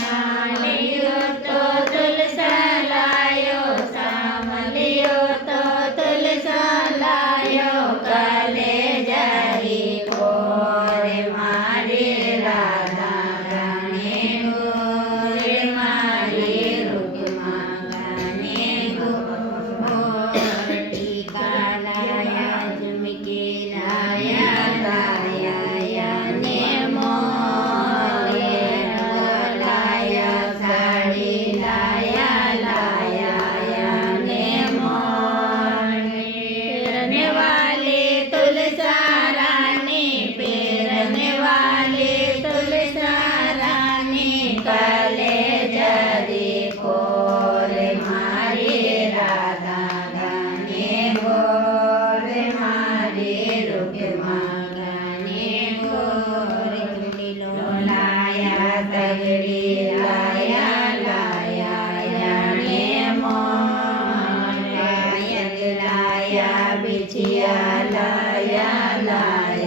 સામલિયો તો તુલસા લાયો, સામલિયો તો તુલસા લાયો, કાલે જારી કોરે મારી રાધા ગાને ગો, રે મારી રૂપમાં ગાને ગો. ટીકા લાયા, ઝુમકી લાયા, લાયા ને મોરે લાયા, સાડી લાયા, લાયા ને મોરે. પહેરને વાલી તુલસા રાની, પહેરને વાલી તુલસા રાની, કાલે જરી કોરે મારી રાધા ગાને ગો, રે મારી રૂપમાં ગાને ગો. લીલો લાયા, તગડી લાયા, લાયા ને મોર, પાયલ લાયા, બિછિયા લાયા, લાયા